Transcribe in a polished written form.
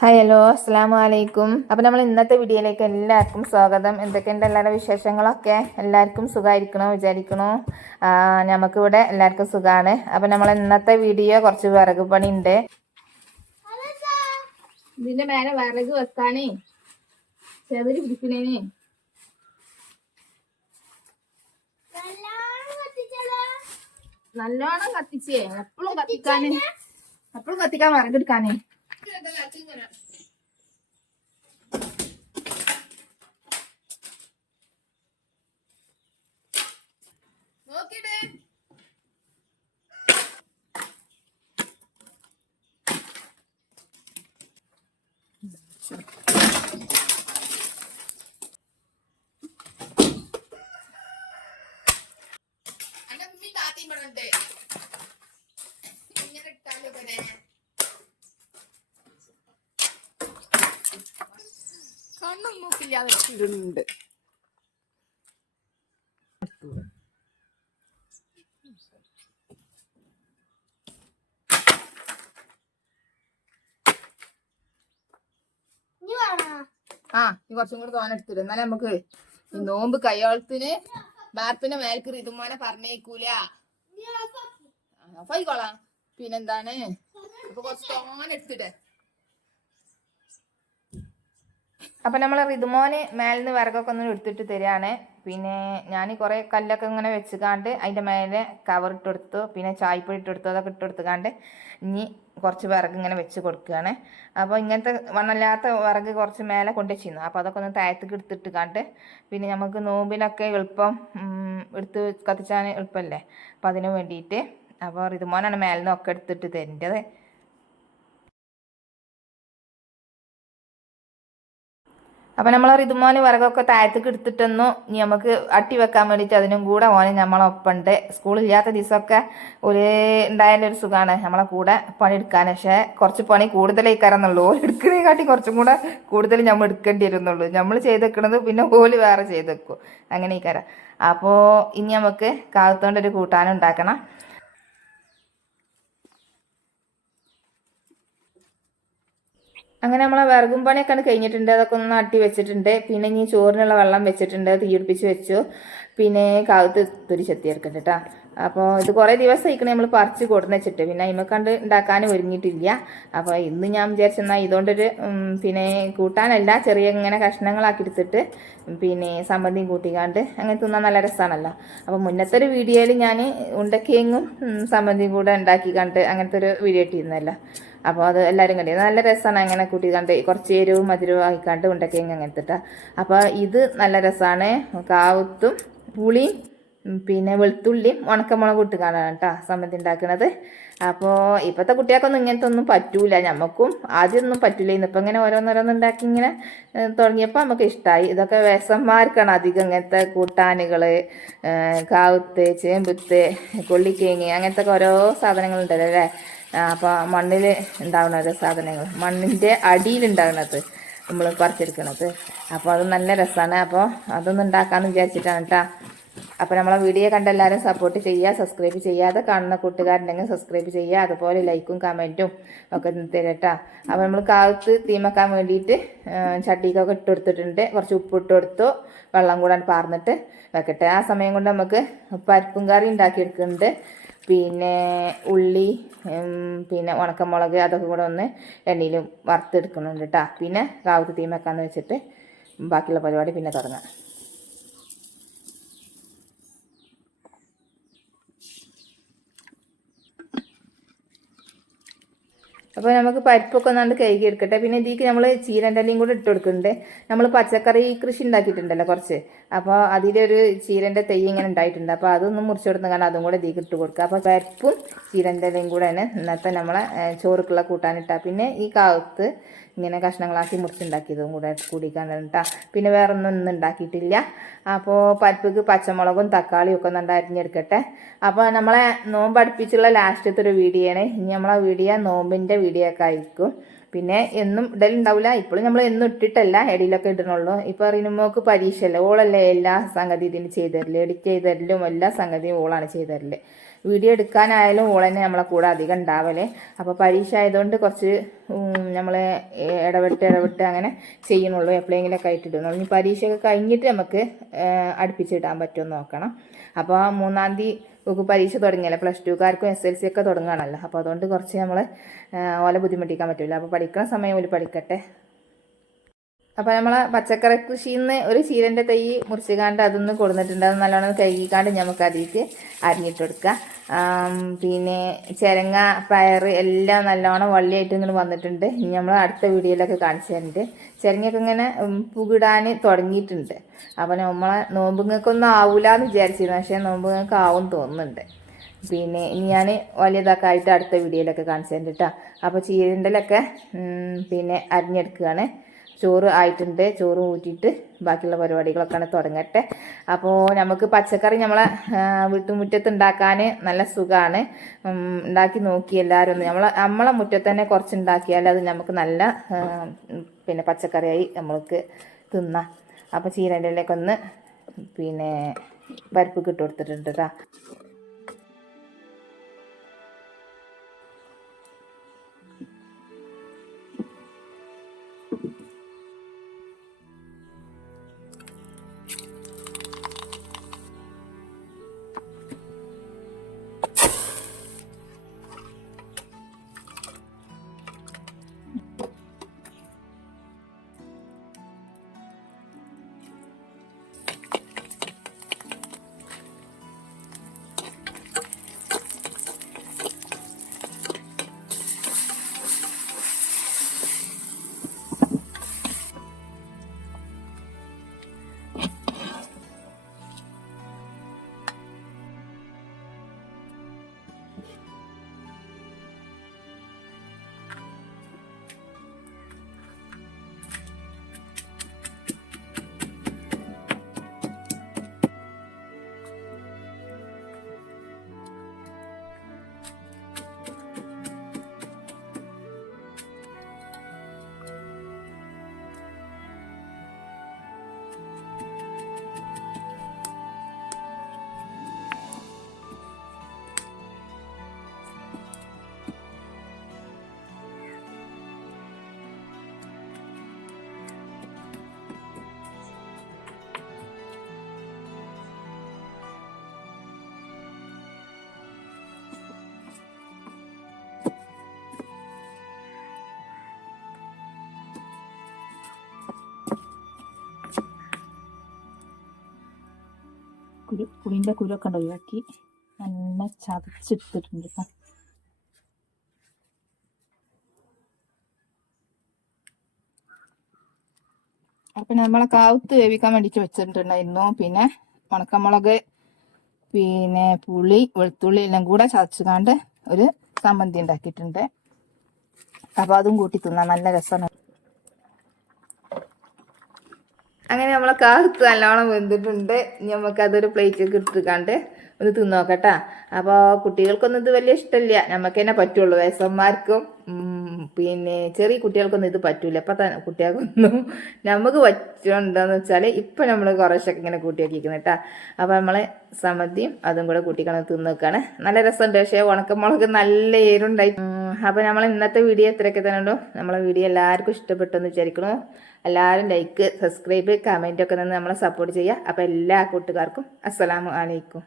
Hi hello അസ്സാം വലൈക്കും. അപ്പം നമ്മൾ ഇന്നത്തെ വീഡിയോയിലേക്ക് എല്ലാവർക്കും സ്വാഗതം. എന്തൊക്കെയുണ്ട് എല്ലാവരുടെ വിശേഷങ്ങളൊക്കെ? എല്ലാവർക്കും സുഖമായിരിക്കണോ വിചാരിക്കണോ? നമുക്കിവിടെ എല്ലാവർക്കും സുഖമാണ്. അപ്പം നമ്മൾ ഇന്നത്തെ വീഡിയോ കുറച്ച് വിറക് പണി ഉണ്ട്. ഇതിന്റെ മേലെ വിറക് വെക്കാനേ ചെവര് പിടിക്കണേന് നല്ലോണം കത്തിച്ചേ എപ്പോഴും കത്തിക്കാൻ വിറകെടുക്കാനേ. നോക്കിട്ട് അമ്മി താത്തിമ്പടുണ്ട് ഇങ്ങനെ ഇട്ടാലോ പോലെ കണ്ണും മൂക്കില്ലാതെ ഇടുന്നുണ്ട്. ഈ കുറച്ചും കൂടി തോനെ എടുത്തിട്ട് എന്നാലും നമുക്ക് ഈ നോമ്പ് കയ്യോളത്തിന് ബാപ്പിന്റെ മേൽക്ക് റിതുമോനെ പറഞ്ഞേക്കൂല. പോയിക്കോളാം. പിന്നെന്താണ് അപ്പൊ കുറച്ച് തോനെ എടുത്തിട്ട് അപ്പൊ നമ്മളെ റിതുമോന് മേലിന്ന് വിറകൊക്കെ ഒന്ന് എടുത്തിട്ട് തരികയാണ്. പിന്നെ ഞാൻ കുറേ കല്ലൊക്കെ ഇങ്ങനെ വെച്ചുകാണ്ട് അതിൻ്റെ മേലെ കവർ ഇട്ടെടുത്തു, പിന്നെ ചായപ്പൊടി ഇട്ടെടുത്തു, അതൊക്കെ ഇട്ടെടുത്തുകാണ്ട് ഇനി കുറച്ച് വിറക് ഇങ്ങനെ വെച്ച് കൊടുക്കുകയാണ്. അപ്പോൾ ഇങ്ങനത്തെ വണ്ണല്ലാത്ത വിറക് കുറച്ച് മേലെ കൊണ്ടു വെച്ചിരുന്നു. അപ്പോൾ അതൊക്കെ ഒന്ന് താഴത്തേക്ക് എടുത്തിട്ട് കണ്ട് പിന്നെ നമുക്ക് നോമ്പിനൊക്കെ എളുപ്പം എടുത്ത് കത്തിച്ചാൻ എളുപ്പമല്ലേ. അപ്പോൾ അതിന് വേണ്ടിയിട്ട് അപ്പോൾ റിതുമോനാണ് മേലിൽ നിന്നൊക്കെ എടുത്തിട്ട് തരേണ്ടത്. അപ്പം നമ്മൾ റിതുമോന് വിറകൊക്കെ താഴത്തേക്ക് എടുത്തിട്ടൊന്നു ഇനി നമുക്ക് അട്ടി വെക്കാൻ വേണ്ടിയിട്ട് അതിനും കൂടെ ഓന് നമ്മളൊപ്പമുണ്ട്. സ്കൂളില്ലാത്ത ദിവസമൊക്കെ ഒരു ഉണ്ടായാലും ഒരു സുഖമാണ് നമ്മളെ കൂടെ പണിയെടുക്കാൻ. പക്ഷേ കുറച്ച് പണി കൂടുതലായിക്കാരെന്നുള്ളൂ. ഓല് എടുക്കുന്നതിനെക്കാട്ടി കുറച്ചും കൂടെ കൂടുതൽ നമ്മൾ എടുക്കേണ്ടി വരുന്നുള്ളൂ. നമ്മൾ ചെയ്തെക്കുന്നത് പിന്നെ ഓല് വേറെ ചെയ്തെക്കും, അങ്ങനെ ഇക്കാരം. അപ്പോൾ ഇനി നമുക്ക് കാലത്തോണ്ടൊരു കൂട്ടാനും ഉണ്ടാക്കണം. അങ്ങനെ നമ്മളെ വിറകും പണിയൊക്കെ കഴിഞ്ഞിട്ടുണ്ട്. അതൊക്കെ ഒന്ന് അട്ടി വെച്ചിട്ടുണ്ട്. പിന്നെ ഇനി ചോറിനുള്ള വെള്ളം വെച്ചിട്ടുണ്ട്, തീപിടിപ്പിച്ച് വെച്ചു. പിന്നെ കാലത്ത് തുരി ചെത്തി എടുക്കട്ടെ കേട്ടോ. അപ്പോൾ ഇത് കുറേ ദിവസമായിക്കണേ നമ്മൾ പറിച്ച് കൊടുന്ന് വെച്ചിട്ട് പിന്നെ അതിമക്കണ്ട് ഉണ്ടാക്കാനും ഒരുങ്ങിയിട്ടില്ല. അപ്പോൾ ഇന്ന് ഞാൻ വിചാരിച്ചെന്നാൽ ഇതുകൊണ്ടൊരു പിന്നെ കൂട്ടാനല്ല, ചെറിയ ഇങ്ങനെ കഷ്ണങ്ങളാക്കി എടുത്തിട്ട് പിന്നെ സമ്മന്തിയും കൂട്ടിക്കാണ്ട് അങ്ങനെ തിന്നാൻ നല്ല രസമാണല്ലോ. അപ്പോൾ മുന്നത്തെ ഒരു വീഡിയോയിൽ ഞാൻ ഉണ്ടക്കേങ്ങും സമ്മന്തിയും കൂടെ ഉണ്ടാക്കി കണ്ട് അങ്ങനത്തെ ഒരു വീഡിയോ ഇട്ടിരുന്നല്ലോ. അപ്പോൾ അത് എല്ലാവരും കണ്ടിരുന്നു. നല്ല രസമാണ് അങ്ങനെ കൂട്ടി കണ്ട് കുറച്ച് എരിവും മധുരവും ആയിക്കാണ്ട് ഉണ്ടക്കേങ്ങ് അങ്ങനത്തെ. അപ്പോൾ ഇത് നല്ല രസമാണ്. കാവത്തും പുളിയും പിന്നെ വെളുത്തുള്ളിയും ഉണക്കമുളകും ഇട്ട് കാണാണ് കേട്ടോ സമ്മതി ഉണ്ടാക്കുന്നത്. അപ്പോൾ ഇപ്പോഴത്തെ കുട്ടികൾക്കൊന്നും ഇങ്ങനത്തെ ഒന്നും പറ്റൂല. നമുക്കും ആദ്യമൊന്നും പറ്റൂല. ഇന്നിപ്പോൾ ഇങ്ങനെ ഓരോന്നോരോന്ന് ഉണ്ടാക്കി ഇങ്ങനെ തുടങ്ങിയപ്പോൾ നമുക്ക് ഇഷ്ടമായി. ഇതൊക്കെ വേസന്മാർക്കാണ് അധികം ഇങ്ങനത്തെ കൂട്ടാനുകൾ. കാവുത്ത്, ചേമ്പുത്ത്, കൊള്ളിക്കേങ്ങ് അങ്ങനത്തെ ഓരോ സാധനങ്ങളുണ്ടല്ലോ അല്ലേ. അപ്പോൾ മണ്ണിൽ ഉണ്ടാകുന്ന ഓരോ സാധനങ്ങൾ, മണ്ണിൻ്റെ അടിയിലുണ്ടാകുന്നത് നമ്മൾ പറിച്ചെടുക്കണത്. അപ്പോൾ അത് നല്ല രസമാണ്. അപ്പോൾ അതൊന്നും ഉണ്ടാക്കാമെന്ന് വിചാരിച്ചിട്ടാണ് കേട്ടോ. അപ്പോൾ നമ്മളെ വീഡിയോ കണ്ട എല്ലാവരും സപ്പോർട്ട് ചെയ്യുക. സബ്സ്ക്രൈബ് ചെയ്യാതെ കാണുന്ന കൂട്ടുകാരുണ്ടെങ്കിൽ സബ്സ്ക്രൈബ് ചെയ്യുക. അതുപോലെ ലൈക്കും കമൻറ്റും ഒക്കെ തരാം കേട്ടോ. അപ്പോൾ നമ്മൾ കാലത്ത് തീമക്കാൻ വേണ്ടിയിട്ട് ചട്ടിക്കൊക്കെ ഇട്ട് കൊടുത്തിട്ടുണ്ട്. കുറച്ച് ഉപ്പിട്ട് കൊടുത്തു, വെള്ളം കൂടെ പാർന്നിട്ട് വെക്കട്ടെ. ആ സമയം കൊണ്ട് നമുക്ക് പരിപ്പും കറി ഉണ്ടാക്കിയെടുക്കുന്നുണ്ട്. പിന്നെ ഉള്ളി, പിന്നെ ഉണക്കമുളക് അതൊക്കെ കൂടെ ഒന്ന് എണ്ണയിൽ വറുത്തെടുക്കുന്നുണ്ട് കേട്ടോ. പിന്നെ കാവത്ത് തീ വെക്കാമെന്ന് വെച്ചിട്ട് ബാക്കിയുള്ള പരിപാടി പിന്നെ തുടങ്ങാം. അപ്പോൾ നമുക്ക് പരിപ്പൊക്കെ ഒന്നാണ്ട് കഴുകി എടുക്കട്ടെ. പിന്നെ ഇതിലേക്ക് നമ്മൾ ചീരൻ്റെ ഇലയും കൂടെ ഇട്ട് കൊടുക്കുന്നുണ്ട്. നമ്മൾ പച്ചക്കറി കൃഷി ഉണ്ടാക്കിയിട്ടുണ്ടല്ലോ കുറച്ച്, അപ്പോൾ അതിലൊരു ചീരൻ്റെ തൈ ഇങ്ങനെ ഉണ്ടായിട്ടുണ്ട്. അപ്പോൾ അതൊന്നും മുറിച്ച് കൊടുക്കുന്ന കാരണം അതും കൂടെ ഇതിലേക്ക് ഇട്ട് കൊടുക്കുക. അപ്പോൾ പരിപ്പും ചീരൻ്റെ ഇലയും കൂടെ തന്നെ ഇന്നത്തെ നമ്മളെ ചോറുക്കുള്ള കൂട്ടാനിട്ടാൽ പിന്നെ ഈ കാലത്ത് ഇങ്ങനെ കഷ്ണങ്ങളാക്കി മുറിച്ചുണ്ടാക്കിയതും കൂടി കണ്ടിട്ടാ. പിന്നെ വേറെ ഒന്നും ഉണ്ടാക്കിയിട്ടില്ല. അപ്പോൾ പരിപ്പിക്ക് പച്ചമുളകും തക്കാളിയും ഒക്കെ ഒന്ന് അരിഞ്ഞെടുക്കട്ടെ. അപ്പോൾ നമ്മളെ നോമ്പ് അടുപ്പിച്ചുള്ള ലാസ്റ്റത്തെ ഒരു വീഡിയോ ആണ്. ഇനി നമ്മളെ വീഡിയോ നോമ്പിൻ്റെ വീഡിയോ ഒക്കെ ആയിരിക്കും. പിന്നെ എന്നും ഇടലുണ്ടാവില്ല. ഇപ്പോഴും നമ്മൾ എന്നും ഇട്ടിട്ടല്ല, ഇടയിലൊക്കെ ഇടണുള്ളൂ. ഇപ്പോൾ റിനുമോക്ക് പരീക്ഷയല്ലേ, ഓളല്ലേ എല്ലാ സംഗതി ഇതിന് ചെയ്തു തരല്, എഡിറ്റ് ചെയ്ത് തരലും എല്ലാ സംഗതിയും ഓളാണ് ചെയ്തു തരല്. വീഡിയോ എടുക്കാനായാലും ഓൾ തന്നെ നമ്മളെ കൂടെ അധികം ഉണ്ടാവല്. അപ്പോൾ പരീക്ഷ ആയതുകൊണ്ട് കുറച്ച് നമ്മൾ ഇടവിട്ട് അങ്ങനെ ചെയ്യുന്നുള്ളൂ. എപ്പോഴെങ്കിലൊക്കെ ആയിട്ട് ഇടുന്നുള്ളൂ. ഇനി പരീക്ഷയൊക്കെ കഴിഞ്ഞിട്ട് നമുക്ക് അടുപ്പിച്ചിടാൻ പറ്റുമെന്ന് നോക്കണം. അപ്പോൾ 3-ാം തീയതി പരീക്ഷ തുടങ്ങിയല്ലോ. +2കാർക്കും SLC ഒക്കെ തുടങ്ങുകയാണല്ലോ. അപ്പോൾ അതുകൊണ്ട് കുറച്ച് നമ്മൾ ഓലെ ബുദ്ധിമുട്ടിക്കാൻ പറ്റില്ല. അപ്പോൾ പഠിക്കുന്ന സമയം ഓല് പഠിക്കട്ടെ. അപ്പോൾ നമ്മളെ പച്ചക്കറി കൃഷിയിൽ നിന്ന് ഒരു ചീരൻ്റെ തൈ മുറിച്ചുകാണ്ട് അതൊന്ന് കൊടുത്തിട്ടുണ്ട്. അത് നല്ലോണം കഴുകിക്കാണ്ട് നമുക്ക് അതിലേക്ക് അരിഞ്ഞിട്ട് കൊടുക്കുക. പിന്നെ ചിരങ്ങ, പയർ എല്ലാം നല്ലോണം വള്ളിയായിട്ട് ഇങ്ങനെ വന്നിട്ടുണ്ട്. ഇനി നമ്മൾ അടുത്ത വീഡിയോയിലൊക്കെ കാണിച്ചു തരുന്നുണ്ട്. ചിരങ്ങയൊക്കെ ഇങ്ങനെ പുകിടാൻ തുടങ്ങിയിട്ടുണ്ട്. അപ്പോൾ നമ്മളെ നോമ്പുങ്ങൾക്കൊന്നും ആവില്ല എന്ന് വിചാരിച്ചിരുന്നു. പക്ഷേ നോമ്പുങ്ങൾക്ക് ആവും തോന്നുന്നുണ്ട്. പിന്നെ ഇനി ഞാൻ വലിയതൊക്കെ ആയിട്ട് അടുത്ത വീഡിയോയിലൊക്കെ കാണിച്ചു തരുന്നുണ്ട് കേട്ടോ. അപ്പോൾ ചീരൻ്റെലൊക്കെ പിന്നെ അരിഞ്ഞെടുക്കുകയാണ്. ചോറ് ആയിട്ടുണ്ട്. ചോറ് ഊറ്റിയിട്ട് ബാക്കിയുള്ള പരിപാടികളൊക്കെ തുടങ്ങട്ടെ. അപ്പോൾ നമുക്ക് പച്ചക്കറി നമ്മളെ വീട്ടുമുറ്റത്ത് ഉണ്ടാക്കാൻ നല്ല സുഖമാണ്. ഉണ്ടാക്കി നോക്കി എല്ലാവരും ഒന്ന് നമ്മളെ മുറ്റത്ത് തന്നെ കുറച്ച് ഉണ്ടാക്കിയാൽ അത് നമുക്ക് നല്ല പിന്നെ പച്ചക്കറിയായി നമ്മൾക്ക് തിന്നാം. അപ്പോൾ ചീരൻ്റെ ഇലയൊക്കെ പിന്നെ പരിപ്പ് ഇട്ട് കൊടുത്തിട്ടുണ്ട് കേട്ടോ. പുളിൻ്റെ കുരുവൊക്കെ ഒഴിവാക്കി നല്ല ചതച്ചെടുത്തിട്ടുണ്ട് കേട്ടോ. അപ്പം നമ്മളെ കാവുത്ത് വേവിക്കാൻ വേണ്ടിയിട്ട് വെച്ചിട്ടുണ്ടായിരുന്നു. പിന്നെ ഉണക്കമുളക്, പിന്നെ പുളി, വെളുത്തുള്ളി എല്ലാം കൂടെ ചതച്ചുകാണ്ട് ഒരു ചമ്മന്തി ഉണ്ടാക്കിയിട്ടുണ്ട്. അപ്പോൾ അതും കൂട്ടി തിന്നാൻ നല്ല രസമാണ്. അങ്ങനെ നമ്മളെ കാലത്ത് നല്ലോണം വെന്തിട്ടുണ്ട്. ഇനി നമുക്കതൊരു പ്ലേറ്റിലേക്ക് ഇട്ടിക്കാണ്ട് ഒന്ന് തിന്നോക്കട്ടാ. അപ്പോൾ കുട്ടികൾക്കൊന്നും ഇത് വലിയ ഇഷ്ടമില്ല, നമുക്ക് തന്നെ പറ്റുള്ളൂ. വയസ്സന്മാർക്കും പിന്നെ ചെറിയ കുട്ടികൾക്കൊന്നും ഇത് പറ്റൂല. ഇപ്പം തന്നെ കുട്ടികൾക്കൊന്നും നമുക്ക് പറ്റുന്നുണ്ടോയെന്ന് വെച്ചാൽ ഇപ്പം നമ്മൾ കുറേശ്ശൊക്കെ ഇങ്ങനെ കൂട്ടി വയ്ക്കുന്നത് കേട്ടോ. അപ്പോൾ നമ്മൾ സമദ്യയും അതും കൂടെ കൂട്ടിക്കൊണ്ട് തിന്ന് വെക്കുകയാണ്. നല്ല രസമുണ്ട്. പക്ഷേ ഉണക്കമുളക് നല്ല എരുണ്ടായി. അപ്പോൾ നമ്മൾ ഇന്നത്തെ വീഡിയോ ഇത്രയൊക്കെ തന്നെ ഉണ്ടോ. നമ്മളെ വീഡിയോ എല്ലാവർക്കും ഇഷ്ടപ്പെട്ടെന്ന് വിചാരിക്കണോ. എല്ലാവരും ലൈക്ക്, സബ്സ്ക്രൈബ്, കമൻറ്റൊക്കെ നിന്ന് നമ്മളെ സപ്പോർട്ട് ചെയ്യുക. അപ്പോൾ എല്ലാ കൂട്ടുകാർക്കും അസ്സലാമു അലൈക്കും.